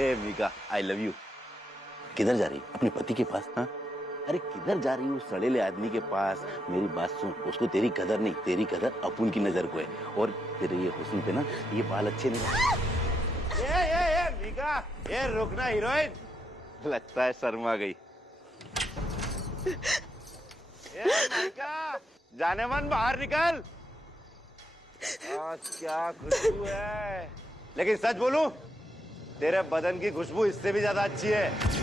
Hey Mika, I love you. किधर जा रही? अपने पति के पास? हाँ, अरे किधर जा रही हूँ सड़ेले आदमी के पास? मेरी बात सुन, उसको तेरी कदर नहीं, तेरी कदर अपुन की नजर को है। और तेरे ये हुस्न पे ना ये बाल अच्छे नहीं। ये मीका, ये रुकना हीरोइन। लगता है शर्मा गई। ये मीका, जाने मन बाहर निकल। आज क्या खुशबू है, लेकिन सच बोलूं तेरे बदन की खुशबू इससे भी ज्यादा अच्छी है।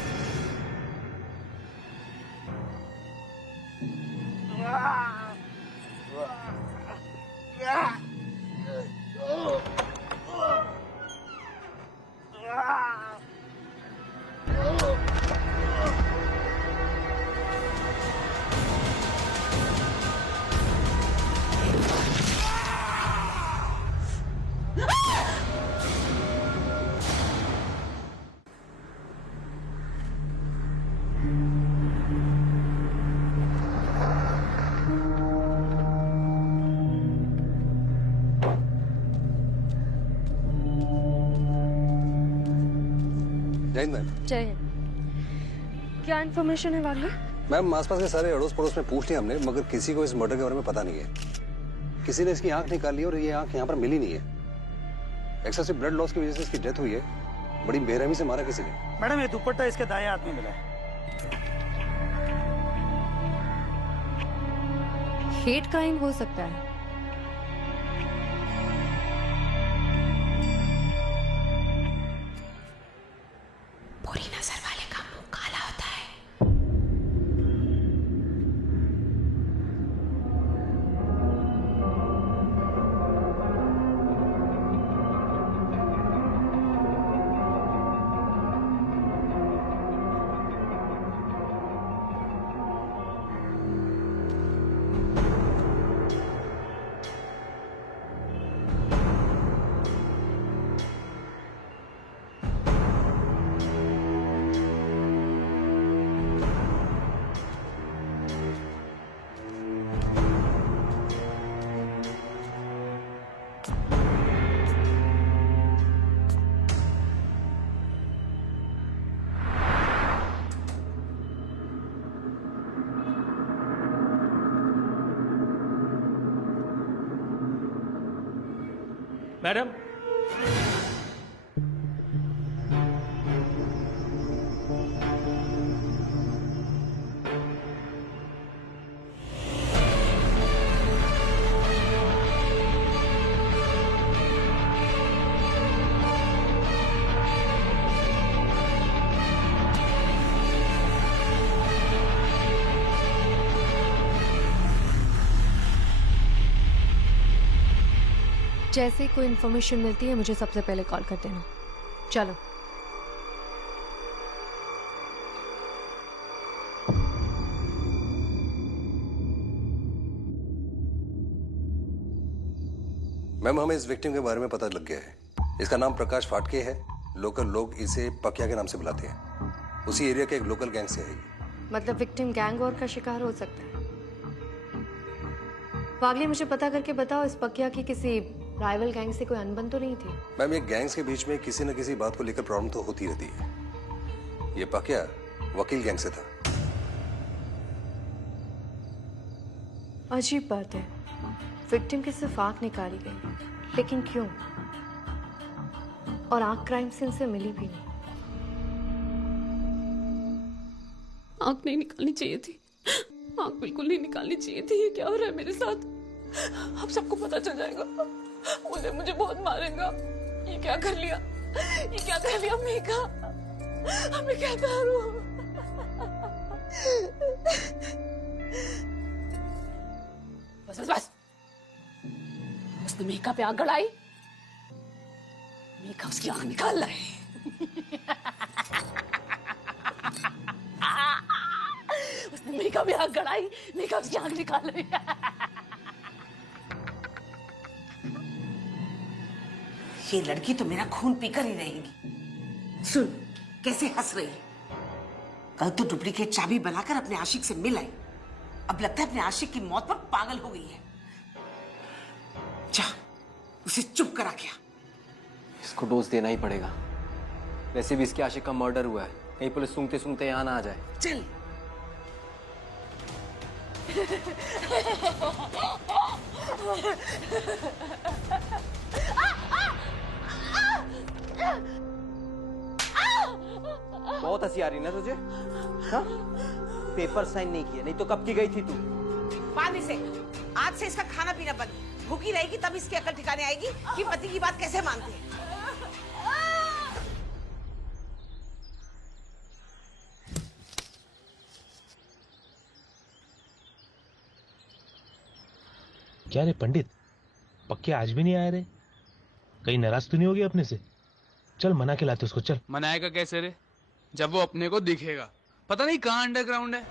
जय हिंद। क्या इन्फॉर्मेशन है वागले? मैम आसपास के सारे अड़ोस पड़ोस में पूछ लिया हमने, मगर किसी को इस मर्डर के बारे में पता नहीं है। किसी ने इसकी आंख निकाल ली और ये आंख यहाँ पर मिली नहीं है। एक्सेसिव ब्लड लॉस की वजह से इसकी डेथ हुई है। बड़ी बेरहमी से मारा किसी ने। मैडम ये दुपट्टा इसके दाएं हाथ में मिला है। हेट क्राइम हो सकता है। मैडम जैसे ही कोई इन्फॉर्मेशन मिलती है मुझे सबसे पहले कॉल कर देना। चलो। मैम हमें इस विक्टिम के बारे में पता लग गया है। इसका नाम प्रकाश फाटके है। लोकल लोग इसे पकिया के नाम से बुलाते हैं। उसी एरिया के एक लोकल गैंग से है ये। मतलब विक्टिम गैंग वॉर का शिकार हो सकता है। वागले मुझे पता करके बताओ, इस पकिया की किसी राइवल गैंग से कोई अनबन तो नहीं थी? मैम ये गैंग्स के बीच में किसी न किसी बात को लेकर प्रॉब्लम तो होती रहती है। ये पकिया वकील गैंग से था। अजीब बात है, विक्टिम की सिर्फ आंख निकाली गई, लेकिन क्यों? और आंख क्राइम सीन से मिली भी नहीं। आंख नहीं निकालनी चाहिए थी, आंख बिल्कुल नहीं निकालनी चाहिए थी। ये क्या हो रहा है मेरे साथ? अब सबको पता चल जाएगा, मुझे बहुत मारेगा। ये क्या कर लिया, ये क्या कर लिया मीका? मैं क्या करूं? बस बस बस। उसने मीका पे आग गड़ाई, मीका उसकी आंख निकाल रहा है। उसने मीका पे आग गड़ाई, मीका उसकी आंख निकाल रही है। ये लड़की तो मेरा खून पीकर ही रहेगी। सुन कैसे हंस रही है। कल तो डुप्लीकेट चाबी बनाकर अपने आशिक से मिल आई, अब लगता है अपने आशिक की मौत पर पागल हो गई है। जा उसे चुप करा क्या। इसको डोज देना ही पड़ेगा। वैसे भी इसके आशिक का मर्डर हुआ है, कहीं पुलिस सूंघते सूंघते यहाँ ना आ जाए। चल। बहुत हंसी आ रही ना तुझे? हाँ? पेपर साइन नहीं किया, नहीं तो कब की गई थी तू? बाद इसे, आज से इसका खाना पीना बंद। भूखी रहेगी तब इसकी अकल ठिकाने आएगी कि पति की बात कैसे मानती है। क्या रे पंडित, पक्के आज भी नहीं आए रे? कहीं नाराज तो नहीं हो गया अपने से? चल मना के लाते उसको, चल। मनाएगा कैसे रे, जब वो अपने को दिखेगा? पता नहीं कहाँ अंडरग्राउंड है।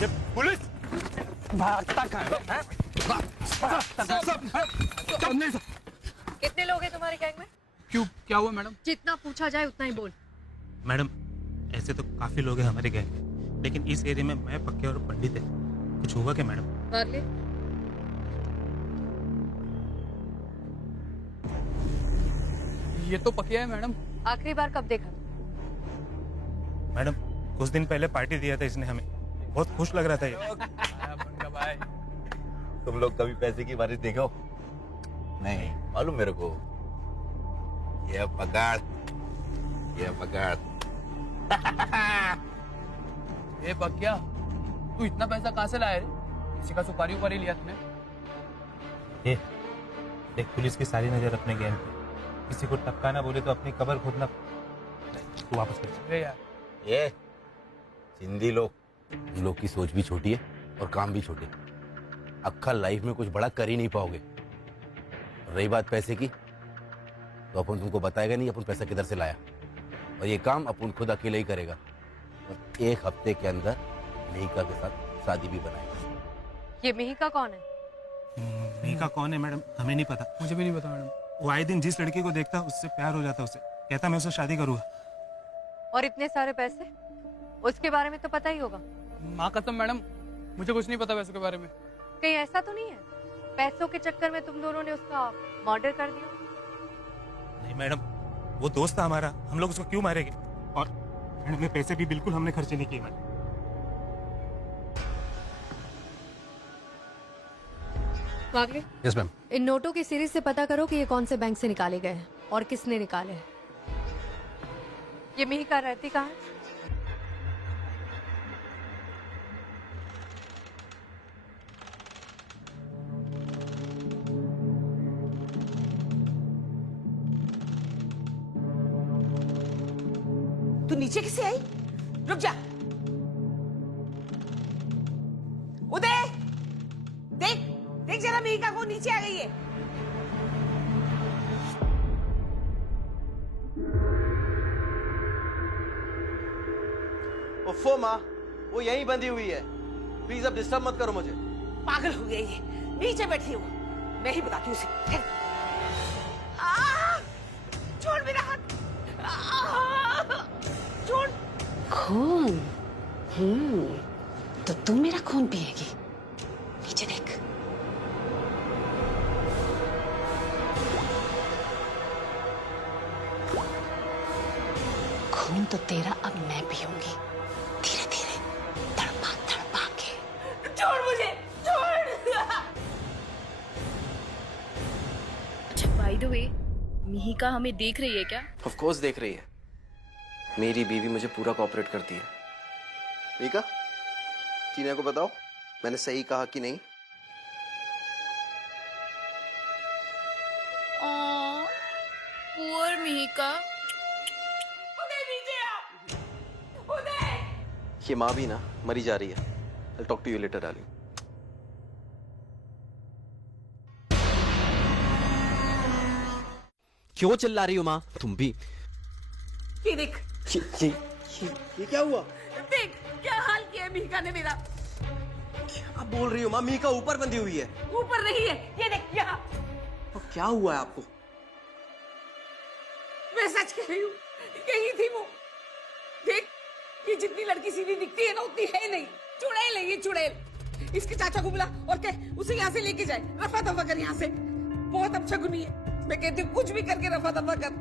ये पुलिस भागता कहाँ है? कितने लोग हैं तुम्हारे गैंग में? क्यों, क्या हुआ मैडम? जितना पूछा जाए उतना ही बोल। मैडम, ऐसे तो काफी लोग हैं हमारे गैंग में, लेकिन इस एरिया में मैं, पक्के और पंडित है। कुछ होगा क्या मैडम? मार्ले, ये तो पकिया है मैडम। आखिरी बार कब देखा? मैडम, कुछ दिन पहले पार्टी दिया था इसने हमें, बहुत खुश लग रहा था ये। भाई तुम लोग कभी पैसे की बारिश देखो? नहीं मालूम मेरे को। ये पगार, ये पगार। ए पकिया, तू इतना पैसा कहाँ से लाया रे? किसी का सुपारी उपारी लिया तूने? ए, देख पुलिस की सारी नजर अपने गैंग पे, किसी को टपकाना बोले तो अपनी कबर खोदना। तू वापस कर। अरे यार, ये सिंधी लोग, इन लोग की सोच भी छोटी है और काम भी छोटे। अक्खा लाइफ में कुछ बड़ा कर ही नहीं पाओगे। रही बात पैसे की, तो अपन तुमको बताएगा नहीं अपन पैसा किधर से लाया, और ये काम अपन खुद अकेले ही करेगा। और 1 हफ्ते के अंदर मिहिका के साथ शादी भी बनाएगा। ये मिहिका कौन है? मिहिका कौन है मैडम, हमें नहीं पता। मुझे भी नहीं पता मैडम। वो आए दिन जिस लड़की को देखता उससे प्यार हो जाता, उसे कहता मैं उससे शादी करूंगा। और इतने सारे पैसे, उसके बारे में तो पता ही होगा। माँ कसम मैडम, मुझे कुछ नहीं पता पैसों के बारे में। कहीं ऐसा तो नहीं है पैसों के चक्कर में तुम दोनों ने उसका मर्डर कर दिया? नहीं मैडम, वो दोस्त था हमारा, हम लोग उसको क्यों मारेंगे? और मैडम, पैसे भी बिल्कुल हमने खर्चे नहीं किए मैडम। वागले, यस मैम। इन नोटों की सीरीज से पता करो कि ये कौन से बैंक से निकाले गए हैं और किसने निकाले हैं। ये मिहिका रहती कहाँ है? तू नीचे कैसे आई? रुक जा। उदय, देख देख जरा मिहिका को, नीचे आ गई है। उफ़ो माँ, वो यहीं बंधी हुई है। प्लीज अब डिस्टर्ब मत करो मुझे। पागल हो गई है, नीचे बैठी हूँ। मैं ही बताती हूँ उसे। छोड़ मेरा हाथ। छोड़। खून? तो तू मेरा खून पिएगी? नीचे देख। खून तो तेरा अब मैं पीऊंगी, धीरे धीरे, तड़पा तड़पा के। छोड़ मुझे, छोड़। अच्छा, बाय द वे, मिहिका हमें देख रही है क्या? ऑफ कोर्स देख रही है। मेरी बीवी मुझे पूरा कोऑपरेट करती है। मिहिका, टीना को बताओ मैंने सही कहा कि नहीं? पुअर मिहिका। ये माँ भी ना मरी जा रही है। I'll talk to you later, darling. क्यों चिल्ला रही हो माँ तुम भी? ये देख, ये क्या हुआ? देख क्या हाल किया है मिहिका ने मेरा। क्या बोल रही हो माँ? मिहिका ऊपर बंधी हुई है। ऊपर नहीं है, ये देख यहाँ। तो क्या हुआ है आपको? मैं सच कह रही हूँ, यही थी वो। देख, ये जितनी लड़की सीधी दिखती है ना उतनी है नहीं। चुड़ैल है ये, चुड़ैल। इसके चाचा को बुला और कह उसे यहाँ से लेके जाए, रफा दफा कर यहाँ से। बहुत अच्छा गुनी है, मैं कहती हूँ कुछ भी करके रफा दफा कर।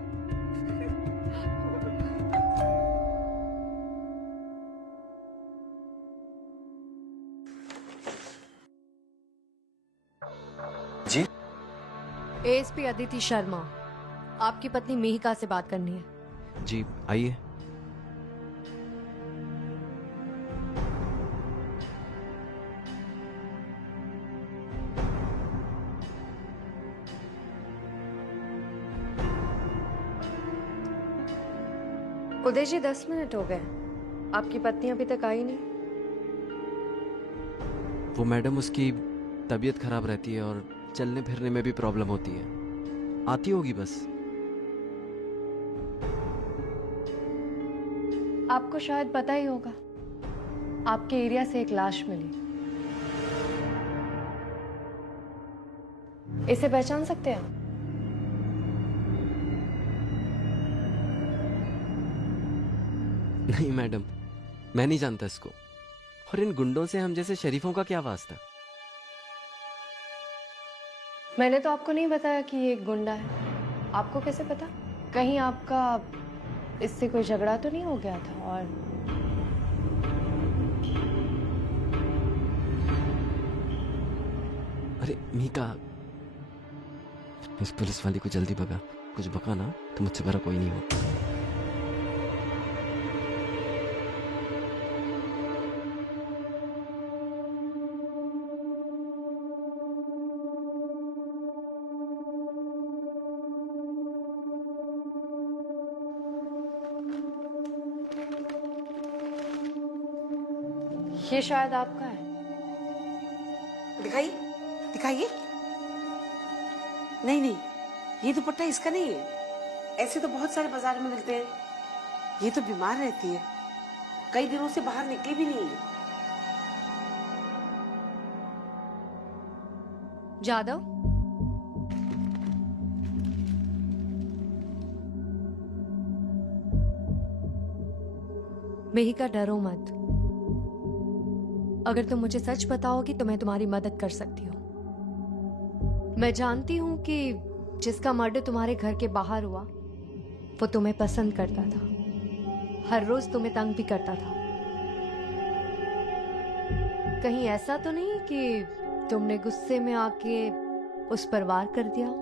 जी एएसपी अदिति शर्मा, आपकी पत्नी मिहिका से बात करनी है। जी आइए। उदय जी 10 मिनट हो गए, आपकी पत्नी अभी तक आई नहीं। वो मैडम उसकी तबीयत खराब रहती है और चलने फिरने में भी प्रॉब्लम होती है, आती होगी बस। आपको शायद पता ही होगा, आपके एरिया से एक लाश मिली। इसे पहचान सकते हैं आप? नहीं मैडम, मैं नहीं जानता इसको। और इन गुंडों से हम जैसे शरीफों का क्या वास्ता? मैंने तो आपको नहीं बताया कि ये एक गुंडा है। आपको कैसे पता? कहीं आपका इससे कोई झगड़ा तो नहीं हो गया था? और अरे मीका, इस पुलिस वाली को जल्दी भगा। कुछ बका ना तो मुझसे बड़ा कोई नहीं हो। ये शायद आपका है। दिखाइए, दिखाइए। नहीं नहीं, ये दुपट्टा इसका नहीं है। ऐसे तो बहुत सारे बाजार में मिलते हैं। ये तो बीमार रहती है, कई दिनों से बाहर निकली भी नहीं है। जादव, मिहिका डरो मत। अगर तुम मुझे सच बताओगी तो मैं तुम्हारी मदद कर सकती हूँ। मैं जानती हूँ कि जिसका मर्डर तुम्हारे घर के बाहर हुआ वो तुम्हें पसंद करता था, हर रोज तुम्हें तंग भी करता था। कहीं ऐसा तो नहीं कि तुमने गुस्से में आके उस पर वार कर दिया?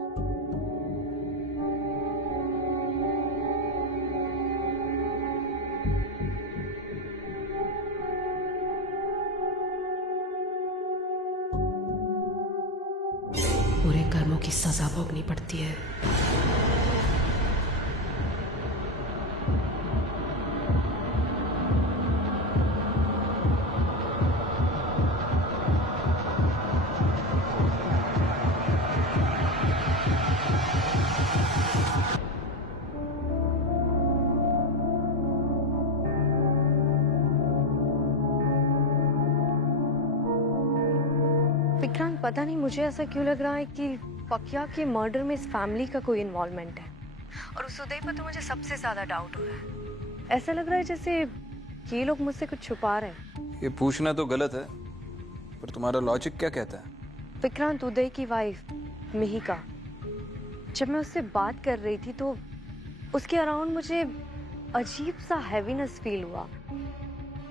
बुरे कर्मों की सजा भोगनी पड़ती है। विक्रांत, पता नहीं मुझे ऐसा क्यों लग रहा है कि पकिया के मर्डर में इस फैमिली का कोई इन्वॉल्वमेंट है। और उस उदय पर तो मुझे सबसे ज्यादा डाउट हो रहा है। ऐसा लग रहा है जैसे ये लोग मुझसे कुछ छुपा रहे हैं। ये पूछना तो गलत है, पर तुम्हारा लॉजिक क्या कहता है? विक्रांत, उदय की वाइफ मिहिका, जब मैं उससे बात कर रही थी तो उसके अराउंड मुझे अजीब सा हैवीनेस फील हुआ।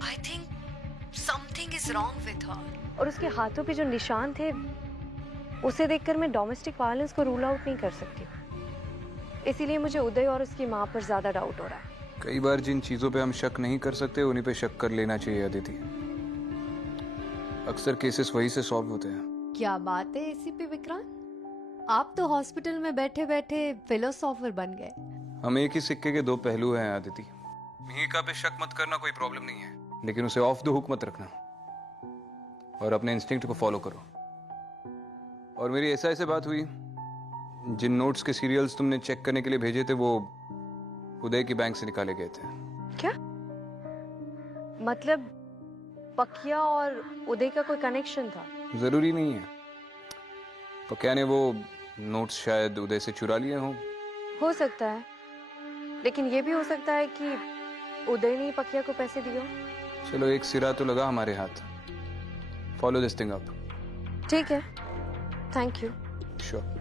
I think something is wrong with her. और उसके हाथों पे जो निशान थे उसे देखकर मैं डोमेस्टिक वायलेंस को रूल आउट नहीं कर सकती। इसीलिए मुझे उदय और उसकी माँ पर ज्यादा डाउट हो रहा है। कई बार जिन चीजों पे हम शक नहीं कर सकते उन्हीं पे शक कर लेना चाहिए अदिति। अक्सर केसेस वही से सॉल्व होते हैं। क्या बात है एसीपी विक्रांत, आप तो हॉस्पिटल में बैठे बैठे फिलोसोफर बन गए। हम एक ही सिक्के के दो पहलू हैं अदिति। मिहिका पे शक मत करना कोई प्रॉब्लम नहीं है, लेकिन उसे ऑफ द हुक मत रखना और अपने इंस्टिंक्ट को फॉलो करो। और मेरी ऐसे बात हुई, जिन नोट्स के सीरियल्स तुमने चेक करने के लिए भेजे थे वो उदय की बैंक से निकाले गए थे। क्या मतलब पकिया और उदय का कोई कनेक्शन था? जरूरी नहीं है। पकिया ने वो नोट्स शायद उदय से चुरा लिए हों। हो सकता है, लेकिन ये भी हो सकता है कि उदय ने पकिया को पैसे दिए। चलो एक सिरा तो लगा हमारे हाथ। Follow this thing up. ठीक है, थैंक यू। श्योर।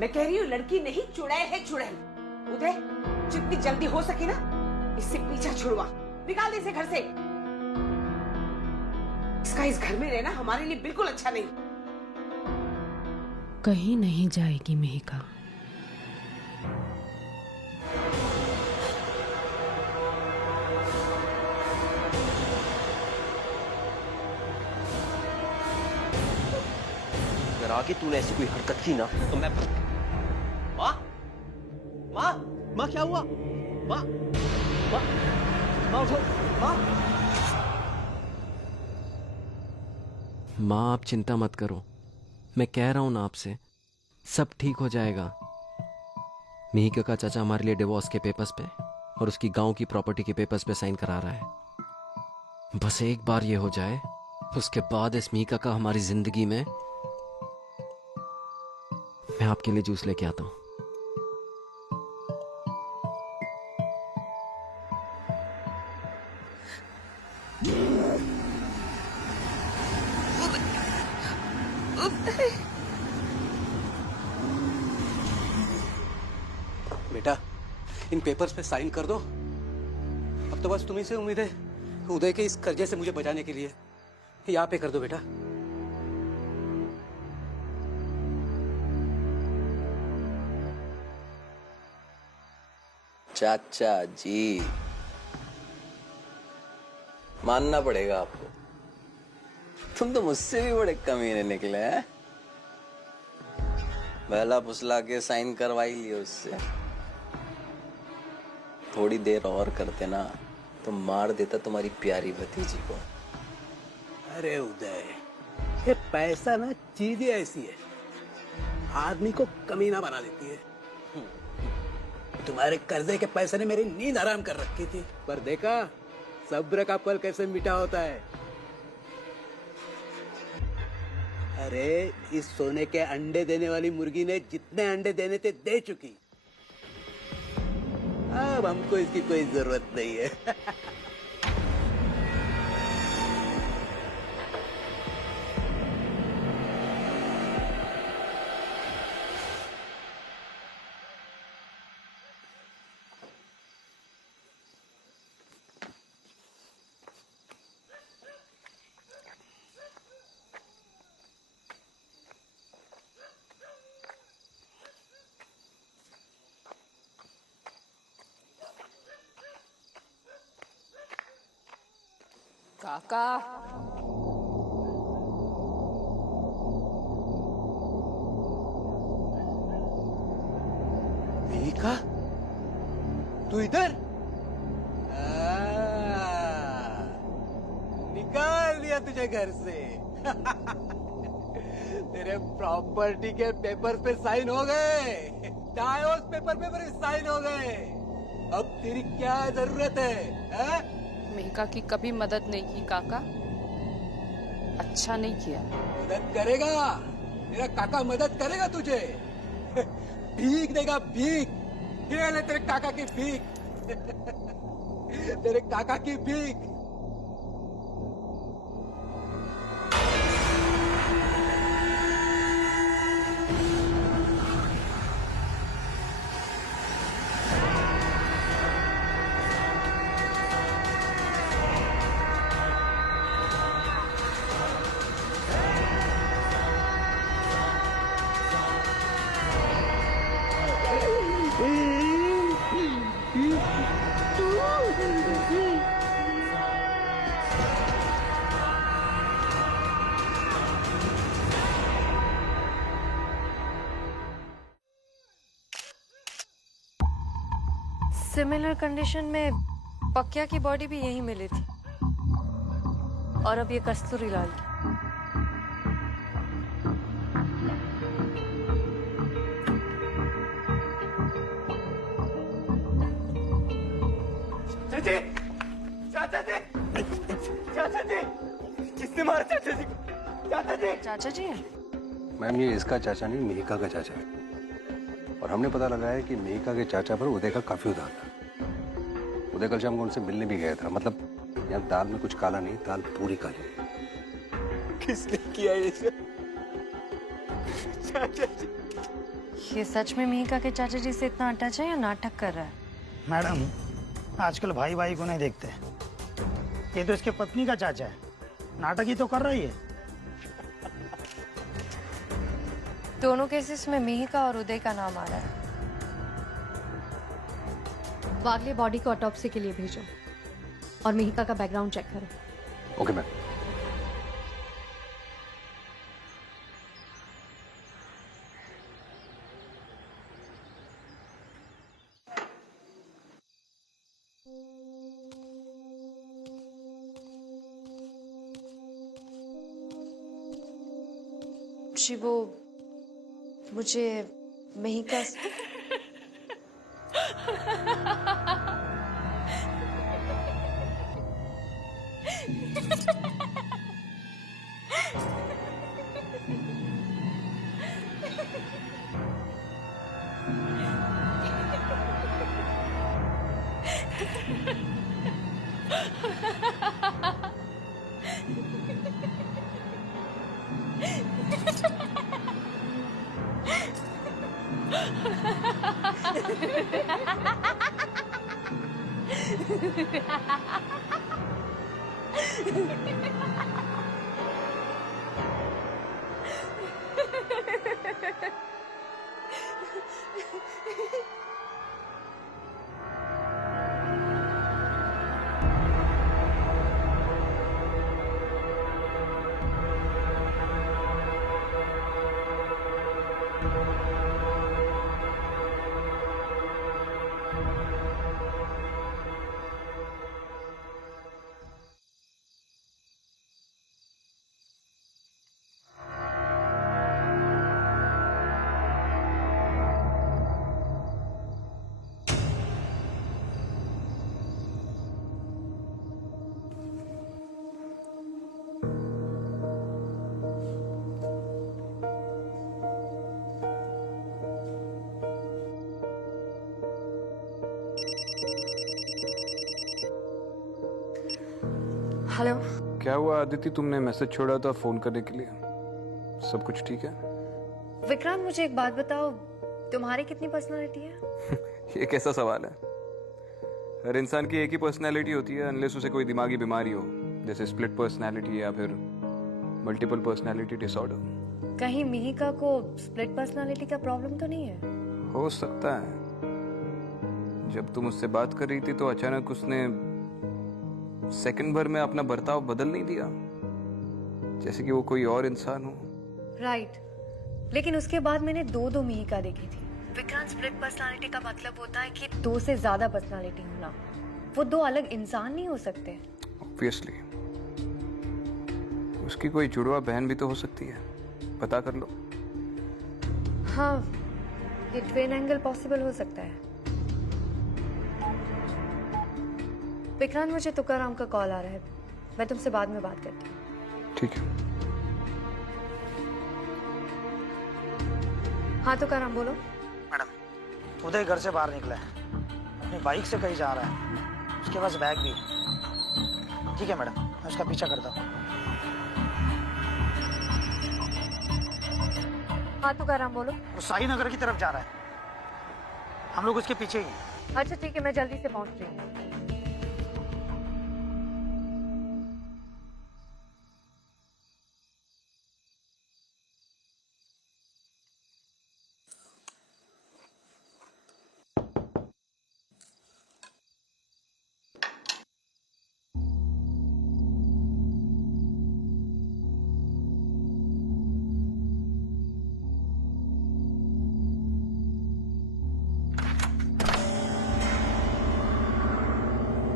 मैं कह रही हूँ लड़की नहीं, चुड़ैल है चुड़ैल। उदय, जितनी जल्दी हो सके ना इससे पीछा छुड़वा, निकाल दे इसे घर से। इसका इस घर में रहना हमारे लिए बिल्कुल अच्छा नहीं। कहीं नहीं जाएगी मिहिका। अगर आगे तूने ऐसी कोई हरकत की ना तो मैं माँ माँ माँ क्या हुआ? माँ माँ माँ उठो माँ। माँ आप चिंता मत करो, मैं कह रहा हूं ना आपसे, सब ठीक हो जाएगा। मिहिका का चाचा हमारे लिए डिवोर्स के पेपर्स पे और उसकी गांव की प्रॉपर्टी के पेपर्स पे साइन करा रहा है। बस एक बार ये हो जाए, उसके बाद इस मिहिका का हमारी जिंदगी में। मैं आपके लिए जूस लेके आता हूं। बेटा, इन पेपर्स पे साइन कर दो। अब तो बस तुम्ही से उम्मीद है उदय के इस कर्जे से मुझे बचाने के लिए। यहाँ पे कर दो बेटा। चाचा जी, मानना पड़ेगा आपको, तुम तो मुझसे भी बड़े कमीने निकले हैं। बहला फुसला के साइन करवाई लिए उससे। थोड़ी देर और करते ना तो मार देता तुम्हारी प्यारी भतीजी को। अरे उदय, ये पैसा ना चीज ही ऐसी है, आदमी को कमीना बना देती है। तुम्हारे कर्जे के पैसे ने मेरी नींद हराम कर रखी थी, पर देखा सब्र का फल कैसे मीठा होता है। अरे इस सोने के अंडे देने वाली मुर्गी ने जितने अंडे देने थे दे चुकी। अब हमको इसकी कोई जरूरत नहीं है। काका, मिहिका, तू इधर? निकाल दिया तुझे घर से। तेरे प्रॉपर्टी के पेपर पे साइन हो गए, डाइवोर्स पेपर पे मेरे साइन हो गए। अब तेरी क्या जरूरत है? मिहिका की कभी मदद नहीं की काका, अच्छा नहीं किया। मदद करेगा, तेरा काका मदद करेगा तुझे। भीख देगा, भीख। ये ले तेरे काका की भीख। तेरे काका की भीख। सिमिलर कंडीशन में पक्या की बॉडी भी यहीं मिली थी। और अब ये कस्तूरी लाल की। चाचा जी, चाचा जी, किसने मारा चाचा जी को? चाचा जी, चाचा जी मैम, ये इसका चाचा नहीं, मिहिका का चाचा है। और हमने पता लगाया कि मिहिका के चाचा पर उदय का काफी उदार था। उदय कल शाम को उनसे मिलने भी गया था। मतलब यहाँ दाल में कुछ काला नहीं, दाल पूरी काली है। किसने किया ये सब? चाचा जी, ये सच में मिहिका के चाचा जी से इतना अटैच है या नाटक कर रहा है? मैडम, आजकल भाई भाई को नहीं देखते। ये तो इसके पत्नी का चाचा है, नाटक ही तो कर रही है। दोनों केसेस में मिहिका और उदय का नाम आ रहा है। वागले बॉडी को ऑटोप्सी के लिए भेजो और मिहिका का बैकग्राउंड चेक करो। Okay ma'am. जी वो मुझे मिहिका हेलो। क्या हुआ आदिति, तुमने मैसेज छोड़ा था फोन करने के लिए? सब कुछ ठीक है? विक्रांत, मुझे एक बात बताओ, तुम्हारी कितनी पर्सनालिटी है? ये कैसा सवाल है? हर इंसान की एक ही पर्सनालिटी होती है, अनलेस उसे कोई दिमागी बीमारी हो, जैसे स्प्लिट पर्सनालिटी या फिर मल्टीपल पर्सनालिटी डिसऑर्डर। कहीं मिहिका को स्प्लिट पर्सनालिटी का प्रॉब्लम तो नहीं है? हो सकता है। जब तुम उससे बात कर रही थी तो अचानक उसने सेकंड भर में अपना बर्ताव बदल नहीं दिया, जैसे कि वो कोई और इंसान हो। राइट, लेकिन उसके बाद मैंने दो मिहिका देखी थी। विक्रांत, स्प्लिट पर्सनालिटी का मतलब होता है कि दो से ज्यादा पर्सनालिटी होना। वो दो अलग इंसान नहीं हो सकते। ऑब्वियसली उसकी कोई जुड़वा बहन भी तो हो सकती है, पता कर लो। हाँ, ये ट्विन एंगल पॉसिबल हो सकता है। विक्रांत, मुझे तुकाराम का कॉल आ रहा है, मैं तुमसे बाद में बात करती हूँ। ठीक है। हाँ तुकाराम, बोलो। मैडम, उदय घर से बाहर निकला है, अपनी बाइक से कहीं जा रहा है, उसके पास बैग भी है। ठीक है मैडम, मैं उसका पीछा करता हूँ। हाँ तुकाराम, बोलो। वो साई नगर की तरफ जा रहा है, हम लोग उसके पीछे ही हैं। अच्छा ठीक है, मैं जल्दी से पहुंच रही हूँ।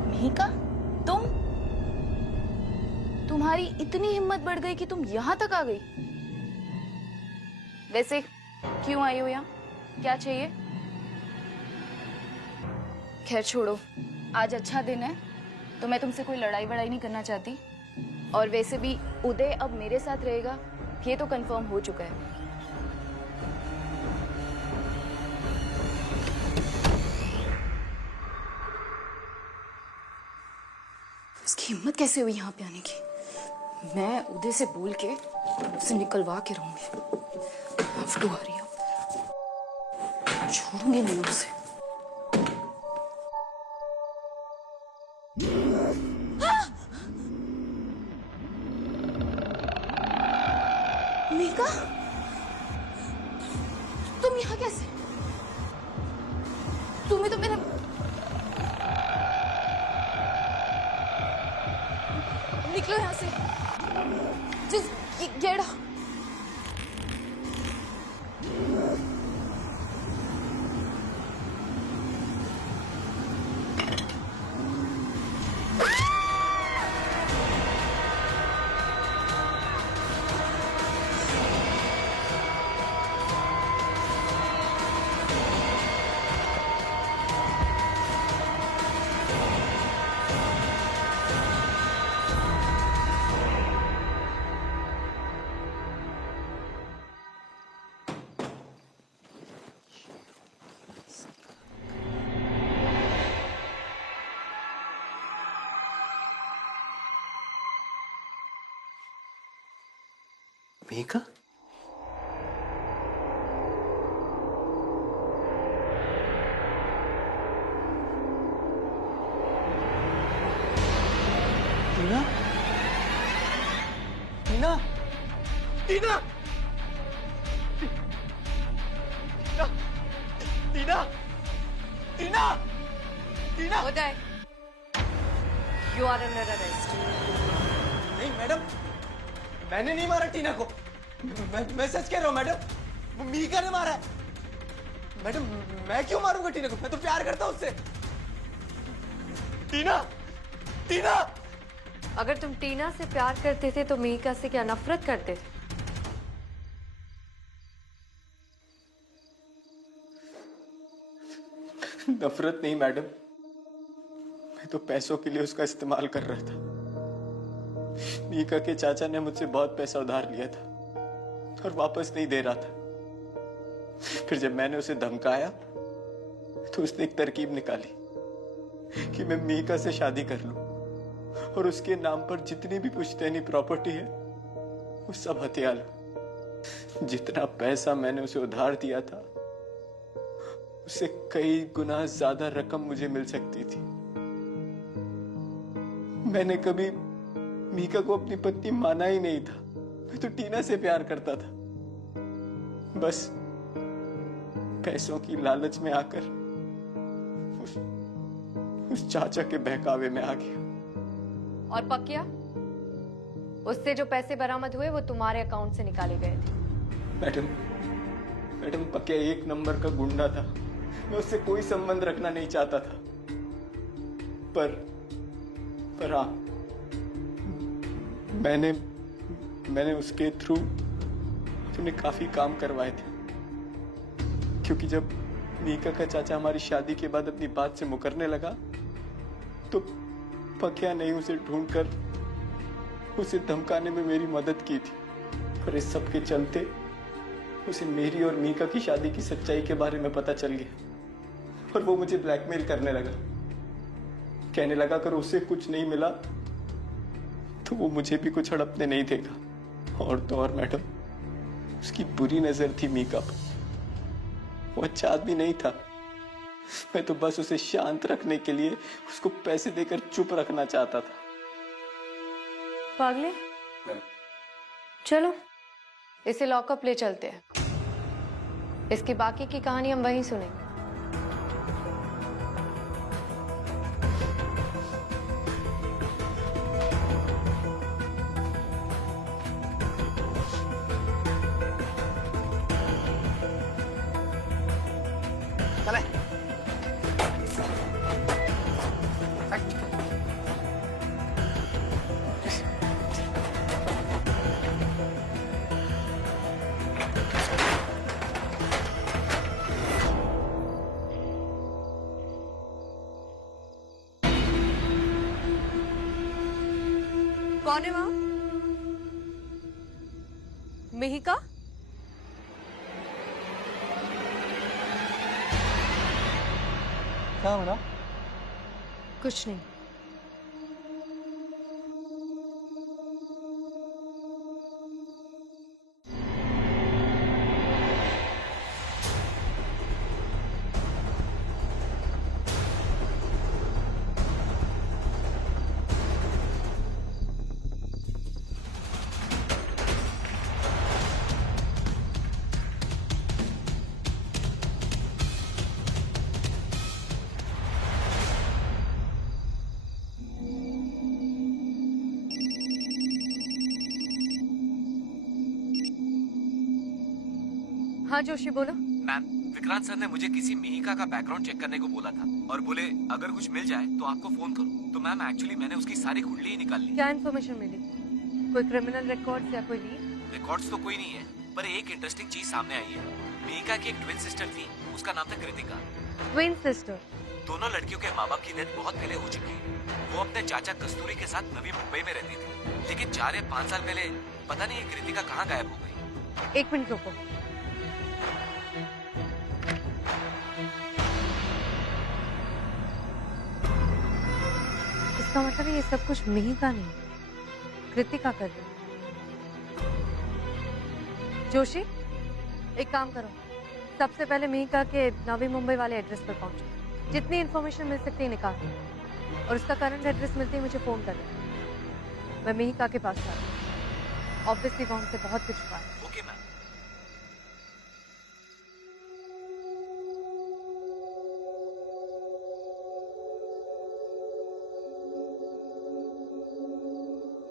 मिहिका, तुम्हारी इतनी हिम्मत बढ़ गई कि तुम यहाँ तक आ गई? वैसे क्यों आई हो यहाँ? क्या चाहिए? खैर छोड़ो, आज अच्छा दिन है तो मैं तुमसे कोई लड़ाई वड़ाई नहीं करना चाहती। और वैसे भी उदय अब मेरे साथ रहेगा, ये तो कंफर्म हो चुका है। इसकी हिम्मत कैसे हुई यहाँ पे आने की? मैं उदय से बोल के उसे निकलवा के रहूंगी। अफ्टू आ रही है, छोड़ूंगी नहीं उसे। मीका, तुम यहाँ कैसे? तुम्हें तो मेरा निकलो यहाँ से। Just get out. Mika? Tina? Tina? Tina? Tina? Tina? Tina? Uday, you are under arrest. नहीं मैडम, मैंने नहीं मारा टीना को। मैं सच कह रहा हूँ मैडम, मीका ने मारा है। मैडम मैं क्यों मारूंगा टीना को? मैं तो प्यार करता हूँ उससे। टीना, टीना! अगर तुम टीना से प्यार करते थे तो मीका से क्या नफरत करते थे? नफरत नहीं मैडम, मैं तो पैसों के लिए उसका इस्तेमाल कर रहा था। मीका के चाचा ने मुझसे बहुत पैसा उधार लिया था और वापस नहीं दे रहा था। फिर जब मैंने उसे धमकाया तो उसने एक तरकीब निकाली कि मैं मीका से शादी कर लूं और उसके नाम पर जितनी भी पुश्तैनी प्रॉपर्टी है वो सब हथिया लूं। जितना पैसा मैंने उसे उधार दिया था उससे कई गुना ज्यादा रकम मुझे मिल सकती थी। मैंने कभी मीका को अपनी पत्नी माना ही नहीं था। मैं तो टीना से प्यार करता था। बस पैसों की लालच में आकर उस चाचा के बहकावे में आ गया। और पक्या, उससे जो पैसे बरामद हुए वो तुम्हारे अकाउंट से निकाले गए थे। मैडम पक्या एक नंबर का गुंडा था। मैं उससे कोई संबंध रखना नहीं चाहता था, पर हाँ, मैंने उसके थ्रू उसने काफी काम करवाए थे। क्योंकि जब मीका का चाचा हमारी शादी के बाद अपनी बात से मुकरने लगा तो पक्या ने उसे ढूंढकर उसे धमकाने में मेरी मदद की थी। और इस सब के चलते उसे मेरी और मीका की शादी की सच्चाई के बारे में पता चल गया और वो मुझे ब्लैकमेल करने लगा। कहने लगा अगर उसे कुछ नहीं मिला तो वो मुझे भी कुछ हड़पने नहीं देगा। और तो और मैडम, उसकी बुरी नजर थी मीका पर। वो अच्छा आदमी नहीं था। मैं तो बस उसे शांत रखने के लिए उसको पैसे देकर चुप रखना चाहता था। पागले, चलो इसे लॉकअप ले चलते हैं। इसकी बाकी की कहानी हम वहीं सुनेंगे। कौन है वहां? मिहिका? क्या मैडम? कुछ नहीं। हाँ जोशी बोलो। मैम, विक्रांत सर ने मुझे किसी मिहिका का बैकग्राउंड चेक करने को बोला था और बोले अगर कुछ मिल जाए तो आपको फोन करो। तो मैम एक्चुअली मैंने उसकी सारी कुंडली ही निकाल ली। क्या इन्फॉर्मेशन मिली? कोई क्रिमिनल रिकॉर्ड्स या कोई लीड? रिकॉर्ड्स तो कोई नहीं है, पर एक इंटरेस्टिंग चीज सामने आई है। मिहिका की एक ट्विन सिस्टर थी, उसका नाम था कृतिका। Twin sister? दोनों लड़कियों के माँ बाप की डेथ बहुत पहले हो चुकी है। वो अपने चाचा कस्तूरी के साथ नवी मुंबई में रहती थी, लेकिन 4 या 5 साल पहले पता नहीं ये कृतिका कहाँ गायब हो गई। 1 मिनट रुको। इसका मतलब ये सब कुछ मिहिका नहीं, कृतिका कर रही। जोशी, एक काम करो, सबसे पहले मिहिका के नवी मुंबई वाले एड्रेस पर पहुंचो। जितनी इन्फॉर्मेशन मिल सकती है निकालो, और उसका करंट एड्रेस मिलते ही मुझे फोन कर देना। मैं मिहिका के पास जा रही हूँ। ऑब्वियसली वो हमसे बहुत कुछ छुपा है। Okay ma'am.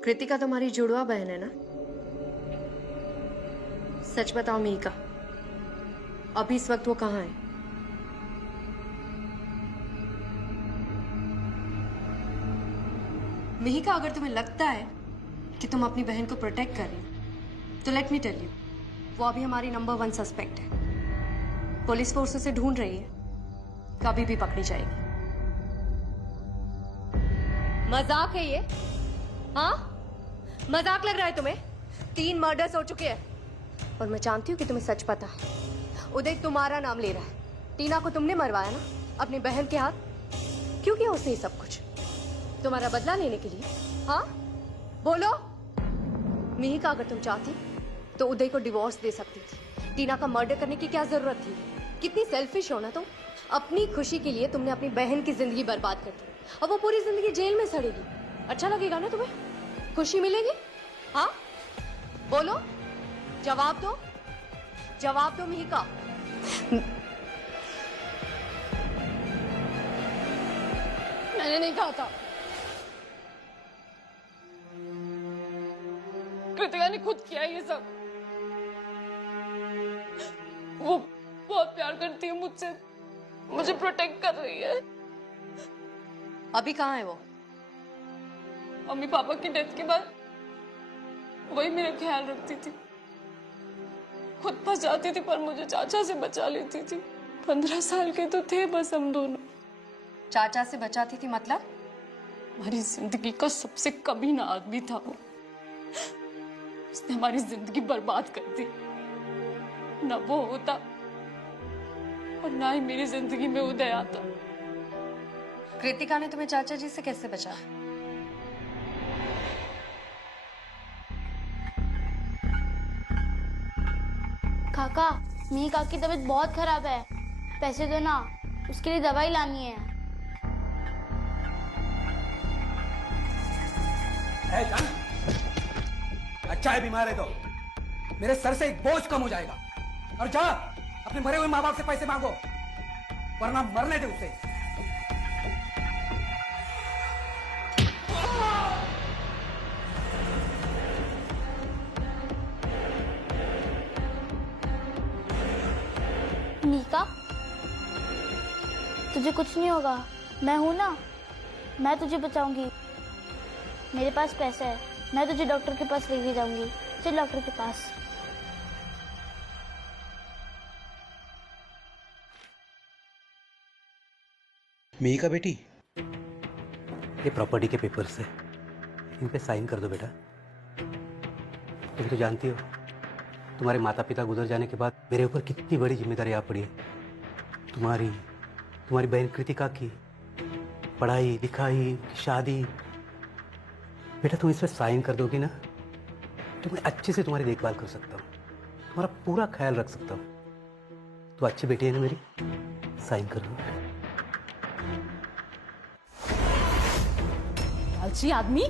कृतिका तुम्हारी जुड़वा बहन है ना? सच बताओ मिहिका, अभी इस वक्त वो कहाँ है? मिहिका, अगर तुम्हें लगता है कि तुम अपनी बहन को प्रोटेक्ट कर रही हो तो लेट मी टेल यू, वो अभी हमारी नंबर 1 सस्पेक्ट है। पुलिस फोर्स उसे ढूंढ रही है, कभी भी पकड़ी जाएगी। मजाक है ये? हाँ, मजाक लग रहा है तुम्हें? 3 मर्डर्स हो चुके हैं और मैं जानती हूँ कि तुम्हें सच पता है। उदय तुम्हारा नाम ले रहा है। टीना को तुमने मरवाया ना अपनी बहन के हाथ? क्यों किया उसने ये सब कुछ? तुम्हारा बदला लेने के लिए? हाँ बोलो। मिहिका, अगर तुम चाहती तो उदय को डिवोर्स दे सकती थी। टीना का मर्डर करने की क्या जरूरत थी? कितनी सेल्फिश हो ना तुम। अपनी खुशी के लिए तुमने अपनी बहन की जिंदगी बर्बाद कर दी। अब वो पूरी जिंदगी जेल में सड़ेगी। अच्छा लगेगा ना तुम्हें? खुशी मिलेगी? हाँ बोलो, जवाब दो, जवाब दो मिहिका। मैंने नहीं कहा था, कृतिका ने खुद किया ये सब। वो बहुत प्यार करती है मुझसे, मुझे प्रोटेक्ट कर रही है। अभी कहाँ है वो? मम्मी पापा की डेथ के बाद वही मेरा ख्याल रखती थी। खुद फंस जाती थी पर मुझे चाचा से बचा लेती थी। 15 साल के तो थे बस हम दोनों। चाचा से बचाती थी मतलब? हमारी जिंदगी का सबसे कमीना आदमी था वो। उसने हमारी जिंदगी बर्बाद कर दी। ना वो होता और ना ही मेरी जिंदगी में उदय आता। कृतिका ने तुम्हें चाचा जी से कैसे बचाया? काका, मिहिका की तबीयत बहुत खराब है, पैसे दो ना, उसके लिए दवाई लानी है। जान, अच्छा है बीमार है तो मेरे सर से एक बोझ कम हो जाएगा। और जा अपने मरे हुए माँ बाप से पैसे मांगो, वरना मरने दे उसे। मिहिका, तुझे कुछ नहीं होगा, मैं हूं ना, मैं तुझे बचाऊंगी। मेरे पास पैसा है, मैं तुझे डॉक्टर के पास लेके जाऊंगी। चल डॉक्टर के पास। मिहिका बेटी, ये प्रॉपर्टी के पेपर्स है, इन पे साइन कर दो बेटा। तुम तो जानती हो तुम्हारे माता पिता गुजर जाने के बाद मेरे ऊपर कितनी बड़ी जिम्मेदारी आ पड़ी है। तुम्हारी बहन कृतिका की पढ़ाई लिखाई, शादी। बेटा तुम इस पर साइन कर दोगी ना तो मैं अच्छे से तुम्हारी देखभाल कर सकता हूँ, तुम्हारा पूरा ख्याल रख सकता हूँ। तो अच्छी बेटी है ना मेरी, साइन कर दो। लालची आदमी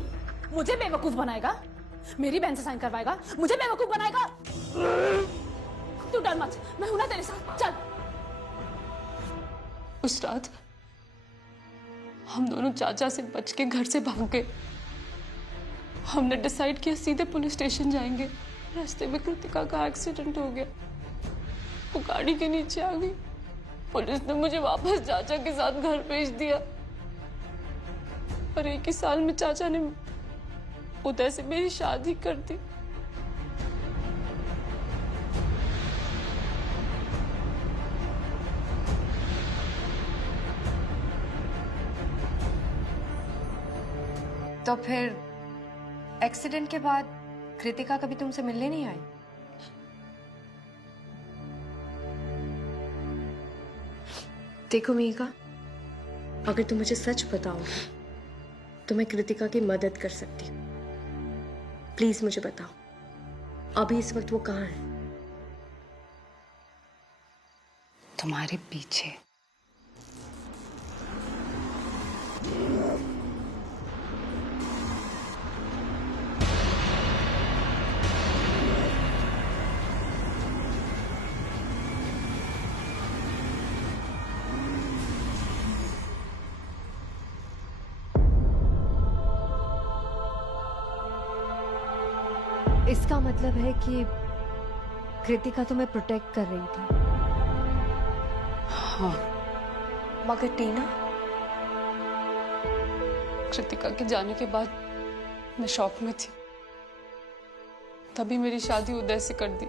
मुझे बेवकूफ बनाएगा, मेरी बहन से साइन करवाएगा, मुझे बेवकूफ बनाएगा। तू डर मत, मैं हूं ना तेरे साथ, चल। उस रात हम दोनों चाचा से बच के घर से भाग गए। हमने डिसाइड किया सीधे पुलिस स्टेशन जाएंगे। रास्ते में कृतिका का एक्सीडेंट हो गया, वो गाड़ी के नीचे आ गई। पुलिस ने मुझे वापस चाचा के साथ घर भेज दिया। और 1 ही साल में चाचा ने उदय से मेरी शादी कर दी। तो फिर एक्सीडेंट के बाद कृतिका कभी तुमसे मिलने नहीं आई? देखो मिहिका, अगर तुम मुझे सच बताओगे तो मैं कृतिका की मदद कर सकती हूँ। प्लीज मुझे बताओ अभी इस वक्त वो कहाँ है? तुम्हारे पीछे। इसका मतलब है कि कृतिका तुम्हें प्रोटेक्ट कर रही थी। हाँ। मगर टीना? कृतिका के जाने के बाद मैं शॉक में थी, तभी मेरी शादी उदय से कर दी।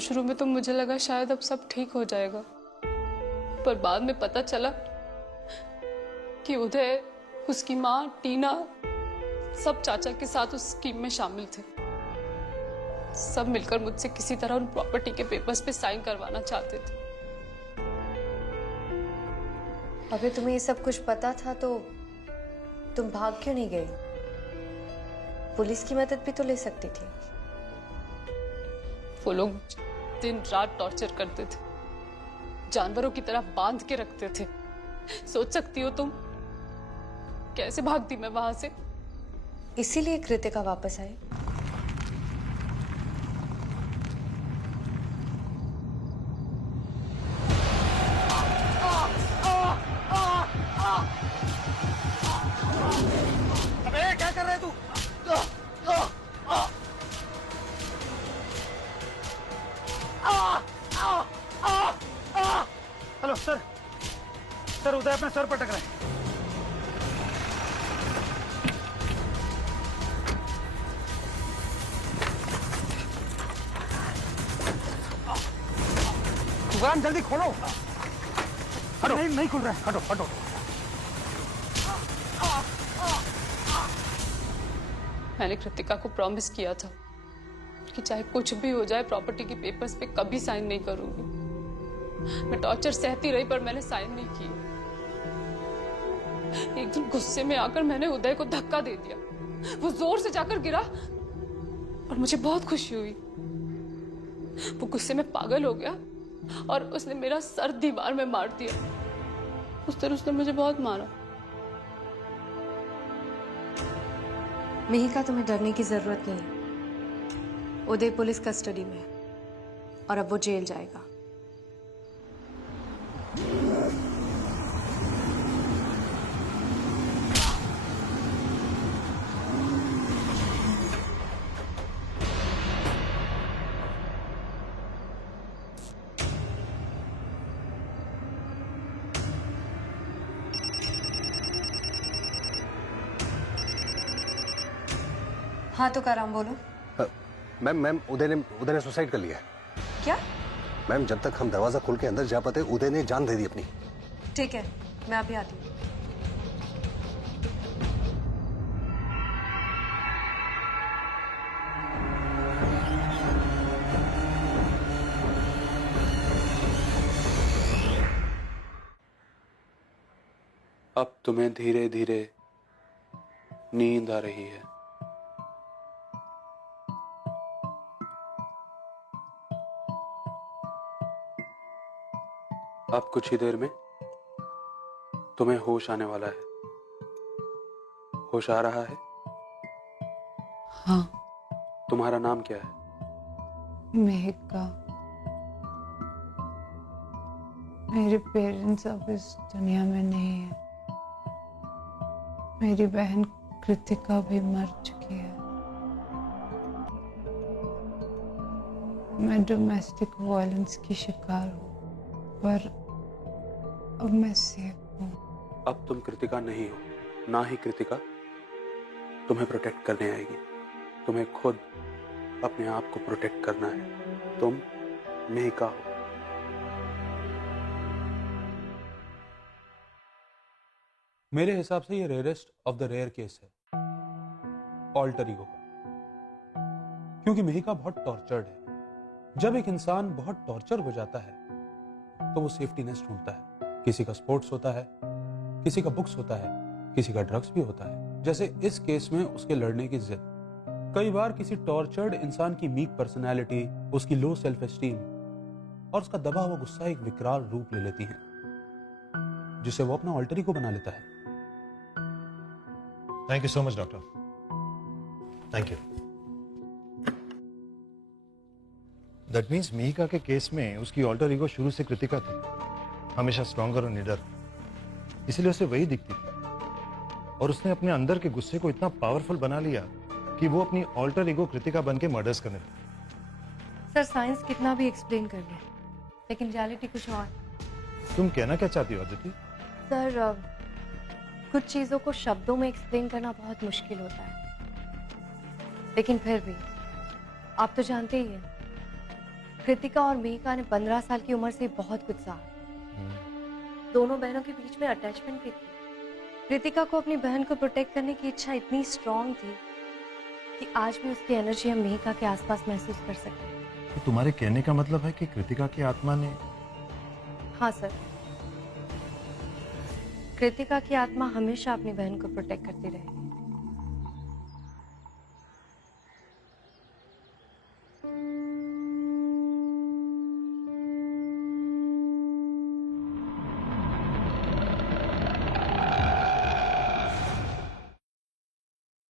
शुरू में तो मुझे लगा शायद अब सब ठीक हो जाएगा, पर बाद में पता चला कि उदय, उसकी माँ टीना, सब चाचा के साथ उस स्कीम में शामिल थे। सब मिलकर मुझसे किसी तरह उन प्रॉपर्टी के पेपर्स पे साइन करवाना चाहते थे। अगर तुम्हें ये सब कुछ पता था तो तुम भाग क्यों नहीं गई? पुलिस की मदद भी तो ले सकती थी। वो लोग दिन रात टॉर्चर करते थे, जानवरों की तरह बांध के रखते थे। सोच सकती हो तुम कैसे भागती मैं वहां से? इसीलिए कृतिका वापस आई। अबे क्या कर रहे तू? हेलो सर, सर उदय अपने सर पटक रहे हैं। दुकान जल्दी खोलो। हटो। नहीं खुल रहा है, हटो हटो। मैंने कृतिका को प्रॉमिस किया था कि चाहे कुछ भी हो जाए प्रॉपर्टी के पेपर्स पे कभी साइन नहीं करूंगी। मैं टॉर्चर सहती रही पर मैंने साइन नहीं किए। एक दिन गुस्से में आकर मैंने उदय को धक्का दे दिया। वो जोर से जाकर गिरा और मुझे बहुत खुशी हुई। वो गुस्से में पागल हो गया और उसने मेरा सर दीवार में मार दिया। उस दिन उसने मुझे बहुत मारा। मिहिका, तुम्हें डरने की जरूरत नहीं है। उदय पुलिस कस्टडी में है और अब वो जेल जाएगा। हाँ तो कराम बोलो। मैम उदय ने सुसाइड कर लिया है। क्या? मैम जब तक हम दरवाजा खोल के अंदर जा पाते उदय ने जान दे दी अपनी। ठीक है, मैं अभी आती हूँ। अब तुम्हें धीरे धीरे नींद आ रही है। अब कुछ ही देर में तुम्हें होश आने वाला है। होश आ रहा है? हाँ। तुम्हारा नाम क्या है? मेहिका। मेरे पेरेंट्स अब इस दुनिया में नहीं है। मेरी बहन कृतिका भी मर चुकी है। मैं डोमेस्टिक वायलेंस की शिकार हूँ, पर अब मैं सेफ हूँ। अब तुम कृतिका नहीं हो, ना ही कृतिका तुम्हें प्रोटेक्ट करने आएगी। तुम्हें खुद अपने आप को प्रोटेक्ट करना है। तुम मेहिका हो। मेरे हिसाब से ये rarest of the rare case है ऑल्टर ईगो का, क्योंकि मेहिका बहुत टॉर्चर्ड है। जब एक इंसान बहुत टॉर्चर हो जाता है तो वो सेफ्टी नेस्ट ढूंढता है। किसी का स्पोर्ट्स होता है, किसी का बुक्स होता है, किसी का ड्रग्स भी होता है। जैसे इस केस में उसके लड़ने की जिद। कई बार किसी टॉर्चर्ड इंसान की वीक पर्सनैलिटी, उसकी लो सेल्फ एस्टीम और उसका दबा हुआ गुस्सा एक विकराल रूप ले लेती है, जिसे वो अपना ऑल्टर ईगो बना लेता है। Thank you so much doctor. Thank you. That means Mihika के केस में उसकी ऑल्टर ईगो शुरू से कृतिका थी, हमेशा स्ट्रॉन्गर और निडर, इसलिए उसे वही दिखती थी। और उसने अपने अंदर के गुस्से को इतना पावरफुल बना लिया कि वो अपनी ऑल्टर ईगो कृतिका बन के मर्डर्स करने लगी। सर साइंस कितना भी एक्सप्लेन कर ले, लेकिन रियलिटी कुछ और। तुम कहना क्या चाहती हो अदिति? सर कुछ चीजों को शब्दों में एक्सप्लेन करना बहुत मुश्किल होता है, लेकिन फिर भी आप तो जानते ही हैं, कृतिका और मेहिका ने 15 साल की उम्र से बहुत कुछ सहा। दोनों बहनों के बीच में अटैचमेंट भी थी। कृतिका को अपनी बहन को प्रोटेक्ट करने की इच्छा इतनी स्ट्रांग थी कि आज भी उसकी एनर्जी हम मेहिका के आसपास महसूस कर सकते हैं। तो तुम्हारे कहने का मतलब है कि कृतिका की आत्मा ने? हाँ सर, कृतिका की आत्मा हमेशा अपनी बहन को प्रोटेक्ट करती रहेगी।